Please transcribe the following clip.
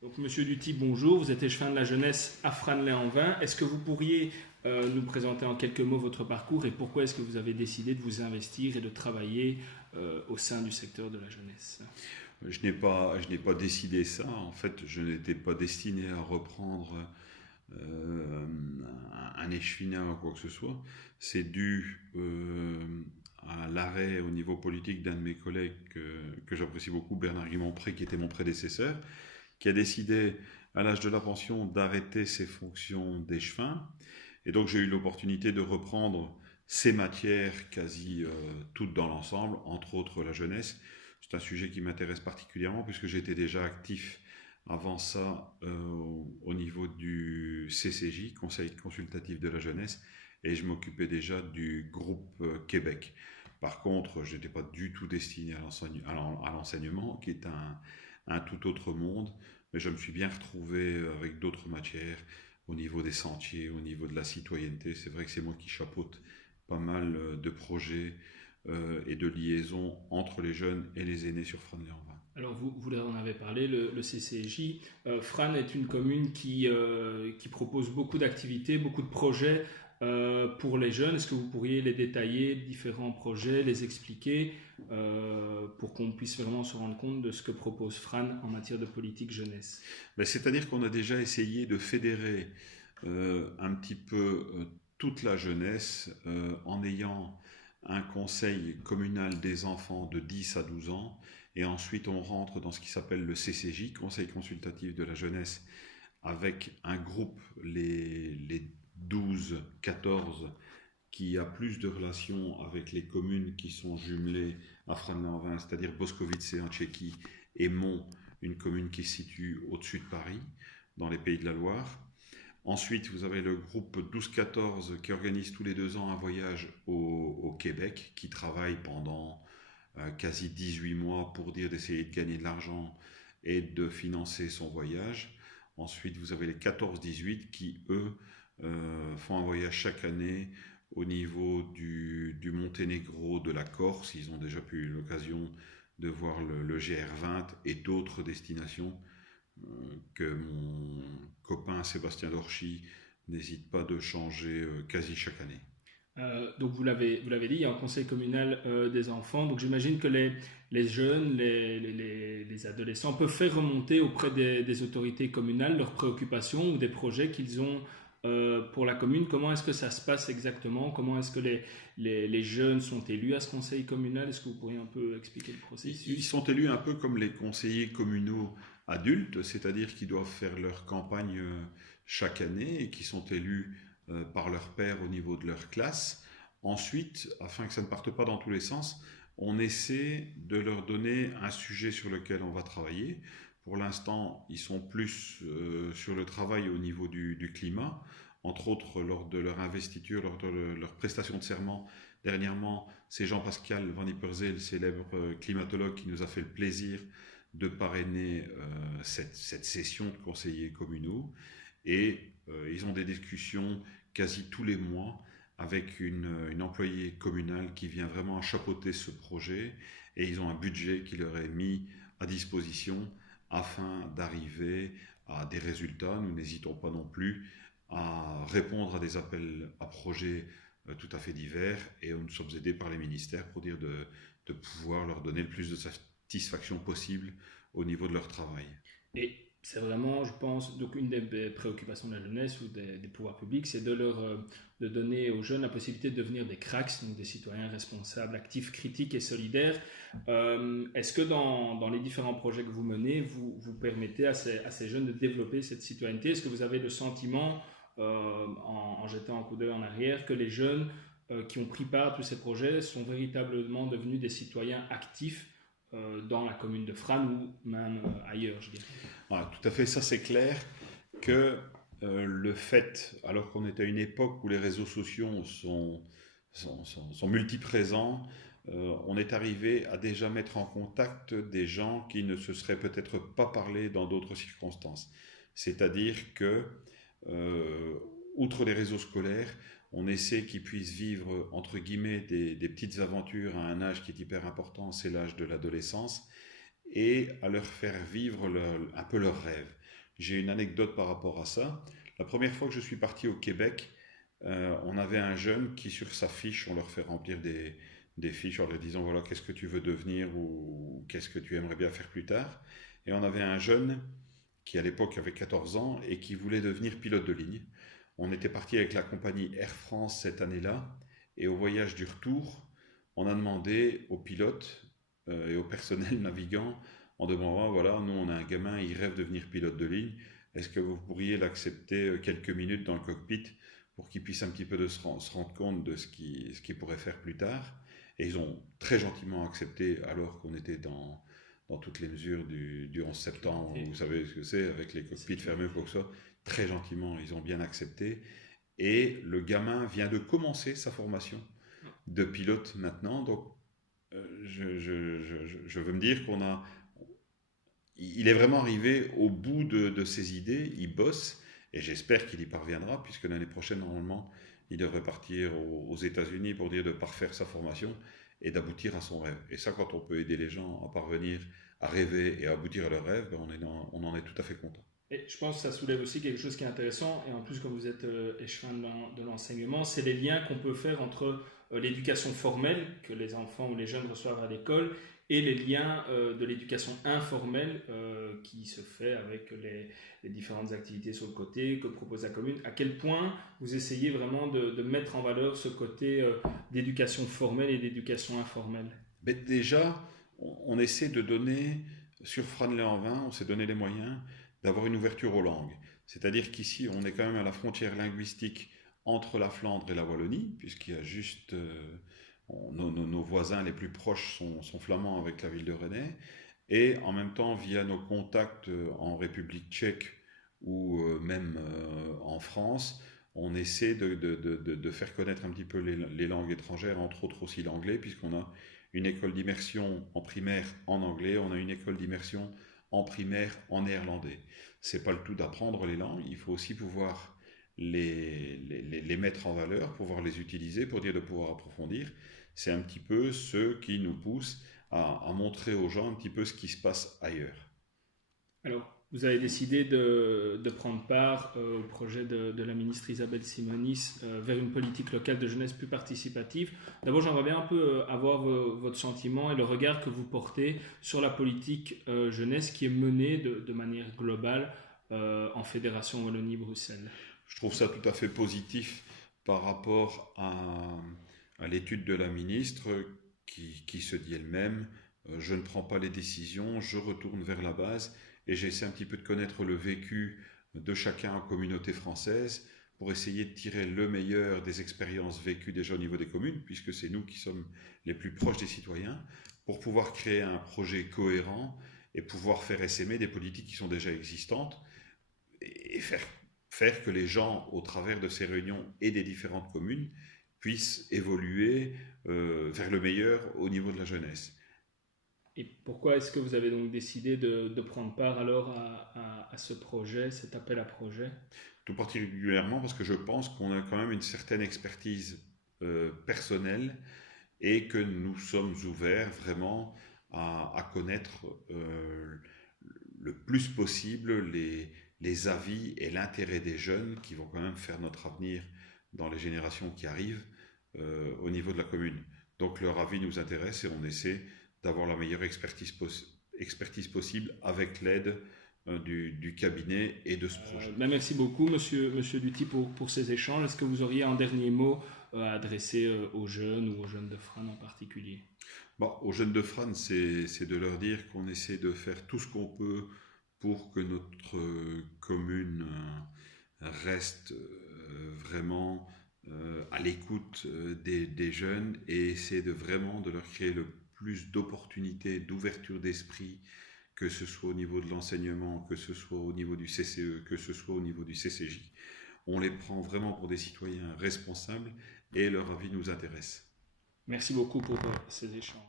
Donc, Monsieur Duty, bonjour. Vous êtes échevin de la jeunesse à Franlay-en-Vin. Est-ce que vous pourriez nous présenter en quelques mots votre parcours et pourquoi est-ce que vous avez décidé de vous investir et de travailler au sein du secteur de la jeunesse? Je n'ai pas décidé ça. En fait, je n'étais pas destiné à reprendre euh, un échevinat ou quoi que ce soit. C'est dû à l'arrêt au niveau politique d'un de mes collègues que j'apprécie beaucoup, Bernard Guimont-Pré, qui était mon prédécesseur, qui a décidé à l'âge de la pension d'arrêter ses fonctions d'échevin. Et donc j'ai eu l'opportunité de reprendre ces matières quasi toutes dans l'ensemble, entre autres la jeunesse. C'est un sujet qui m'intéresse particulièrement puisque j'étais déjà actif avant ça au niveau du CCJ, Conseil consultatif de la jeunesse, et je m'occupais déjà du groupe Québec. Par contre, je n'étais pas du tout destiné à l'enseignement, qui est un tout autre monde, mais je me suis bien retrouvé avec d'autres matières au niveau des sentiers, au niveau de la citoyenneté. C'est vrai que c'est moi qui chapeaute pas mal de projets et de liaisons entre les jeunes et les aînés sur Franley-en-Vin. Alors, vous en avez parlé, le CCJ. Fran est une commune qui propose beaucoup d'activités, beaucoup de projets pour les jeunes. Est-ce que vous pourriez les détailler, différents projets, les expliquer pour qu'on puisse vraiment se rendre compte de ce que propose Fran en matière de politique jeunesse? Ben, c'est-à-dire qu'on a déjà essayé de fédérer un petit peu toute la jeunesse en ayant un conseil communal des enfants de 10 à 12 ans, et ensuite on rentre dans ce qui s'appelle le CCJ, Conseil consultatif de la jeunesse, avec un groupe, les 12-14, qui a plus de relations avec les communes qui sont jumelées à Franley-en-Vin, c'est-à-dire Boskovice en Tchéquie et Mont, une commune qui se situe au-dessus de Paris, dans les Pays de la Loire. Ensuite, vous avez le groupe 12-14 qui organise tous les 2 ans un voyage au Québec, qui travaille pendant quasi 18 mois pour dire d'essayer de gagner de l'argent et de financer son voyage. Ensuite, vous avez les 14-18 qui, eux, font un voyage chaque année au niveau du Monténégro, de la Corse. Ils ont déjà eu l'occasion de voir le GR20 et d'autres destinations que mon copain Sébastien Dorchy n'hésite pas de changer quasi chaque année. Donc vous l'avez dit, il y a un conseil communal des enfants. Donc j'imagine que les jeunes, les adolescents peuvent faire remonter auprès des autorités communales leurs préoccupations ou des projets qu'ils ont pour la commune. Comment est-ce que ça se passe exactement? Comment est-ce que les jeunes sont élus à ce conseil communal? Est-ce que vous pourriez un peu expliquer le Ils processus? sont élus un peu comme les conseillers communaux adultes, c'est-à-dire qu'ils doivent faire leur campagne chaque année et qui sont élus par leur père au niveau de leur classe. Ensuite, afin que ça ne parte pas dans tous les sens, on essaie de leur donner un sujet sur lequel on va travailler. Pour l'instant, ils sont plus sur le travail au niveau du climat, entre autres lors de leur investiture, lors de leur prestation de serment. Dernièrement, c'est Jean-Pascal Van Ypersee, le célèbre climatologue, qui nous a fait le plaisir de parrainer cette session de conseillers communaux. Et ils ont des discussions quasi tous les mois avec une employée communale qui vient vraiment chapeauter ce projet, et ils ont un budget qui leur est mis à disposition afin d'arriver à des résultats. Nous n'hésitons pas non plus à répondre à des appels à projets tout à fait divers, et nous sommes aidés par les ministères pour dire de pouvoir leur donner le plus de satisfaction possible au niveau de leur travail. Et c'est vraiment, je pense, donc une des préoccupations de la jeunesse ou des pouvoirs publics, c'est de donner aux jeunes la possibilité de devenir des cracks, donc des citoyens responsables, actifs, critiques et solidaires. Est-ce que dans les différents projets que vous menez, vous permettez à ces jeunes de développer cette citoyenneté? Est-ce que vous avez le sentiment, en jetant un coup d'œil en arrière, que les jeunes qui ont pris part à tous ces projets sont véritablement devenus des citoyens actifs dans la commune de Fran ou même ailleurs, je dirais? Voilà, tout à fait, ça c'est clair que le fait, alors qu'on est à une époque où les réseaux sociaux sont multiprésents, on est arrivé à déjà mettre en contact des gens qui ne se seraient peut-être pas parlé dans d'autres circonstances. C'est-à-dire que, euh, outre les réseaux scolaires, on essaie qu'ils puissent vivre, entre guillemets, des petites aventures à un âge qui est hyper important, c'est l'âge de l'adolescence, et à leur faire vivre un peu leurs rêves. J'ai une anecdote par rapport à ça. La première fois que je suis parti au Québec, on avait un jeune qui, sur sa fiche, on leur fait remplir des fiches en leur disant, voilà, qu'est-ce que tu veux devenir ou qu'est-ce que tu aimerais bien faire plus tard. Et on avait un jeune qui, à l'époque, avait 14 ans et qui voulait devenir pilote de ligne. On était parti avec la compagnie Air France cette année-là. Et au voyage du retour, on a demandé aux pilotes et au personnel navigant, en demandant, voilà, nous on a un gamin, il rêve de devenir pilote de ligne, est-ce que vous pourriez l'accepter quelques minutes dans le cockpit pour qu'il puisse un petit peu se rendre compte de ce qu'il pourrait faire plus tard. Et ils ont très gentiment accepté alors qu'on était dans toutes les mesures du 11 septembre, vous savez ce que c'est, avec les cockpits fermés ou quoi que ce soit. Très gentiment, ils ont bien accepté. Et le gamin vient de commencer sa formation de pilote maintenant. Donc, je veux me dire il est vraiment arrivé au bout de ses idées, il bosse, et j'espère qu'il y parviendra, puisque l'année prochaine, normalement, il devrait partir aux États-Unis pour dire de parfaire sa formation et d'aboutir à son rêve. Et ça, quand on peut aider les gens à parvenir à rêver et à aboutir à leur rêve, ben on en est tout à fait content. Et je pense que ça soulève aussi quelque chose qui est intéressant, et en plus, comme vous êtes échevin de l'enseignement, c'est les liens qu'on peut faire entre l'éducation formelle que les enfants ou les jeunes reçoivent à l'école et les liens de l'éducation informelle qui se fait avec les différentes activités sur le côté que propose la commune. À quel point vous essayez vraiment de mettre en valeur ce côté d'éducation formelle et d'éducation informelle? Mais déjà, on essaie de donner, sur Franley-en-Vin, on s'est donné les moyens d'avoir une ouverture aux langues. C'est-à-dire qu'ici, on est quand même à la frontière linguistique entre la Flandre et la Wallonie, puisqu'il y a juste... nos voisins les plus proches sont flamands avec la ville de Rennais. Et en même temps, via nos contacts en République tchèque ou même en France, on essaie de faire connaître un petit peu les langues étrangères, entre autres aussi l'anglais, puisqu'on a une école d'immersion en primaire en anglais, on a une école d'immersion en primaire en néerlandais. C'est pas le tout d'apprendre les langues, il faut aussi pouvoir les mettre en valeur, pouvoir les utiliser pour dire de pouvoir approfondir. C'est un petit peu ce qui nous pousse à montrer aux gens un petit peu ce qui se passe ailleurs. Alors, vous avez décidé de prendre part au projet de la ministre Isabelle Simonis vers une politique locale de jeunesse plus participative. D'abord, j'aimerais bien un peu avoir votre sentiment et le regard que vous portez sur la politique jeunesse qui est menée de manière globale en Fédération Wallonie-Bruxelles. Je trouve ça tout à fait positif par rapport à l'étude de la ministre qui se dit elle-même, je ne prends pas les décisions, je retourne vers la base et j'essaie un petit peu de connaître le vécu de chacun en communauté française pour essayer de tirer le meilleur des expériences vécues déjà au niveau des communes, puisque c'est nous qui sommes les plus proches des citoyens, pour pouvoir créer un projet cohérent et pouvoir faire essaimer des politiques qui sont déjà existantes et faire que les gens, au travers de ces réunions et des différentes communes, puissent évoluer vers le meilleur au niveau de la jeunesse. Et pourquoi est-ce que vous avez donc décidé de prendre part alors à ce projet, cet appel à projet? Tout particulièrement parce que je pense qu'on a quand même une certaine expertise personnelle et que nous sommes ouverts vraiment à connaître le plus possible les avis et l'intérêt des jeunes qui vont quand même faire notre avenir dans les générations qui arrivent au niveau de la commune. Donc leur avis nous intéresse et on essaie d'avoir la meilleure expertise possible avec l'aide du cabinet et de ce projet. Merci beaucoup, monsieur Duty, pour ces échanges. Est-ce que vous auriez un dernier mot à adresser aux jeunes ou aux jeunes de Fran en particulier? Bon, aux jeunes de Fran, c'est de leur dire qu'on essaie de faire tout ce qu'on peut pour que notre commune reste vraiment à l'écoute des jeunes et essayer vraiment de leur créer le plus d'opportunités, d'ouverture d'esprit, que ce soit au niveau de l'enseignement, que ce soit au niveau du CCE, que ce soit au niveau du CCJ. On les prend vraiment pour des citoyens responsables et leur avis nous intéresse. Merci beaucoup pour ces échanges.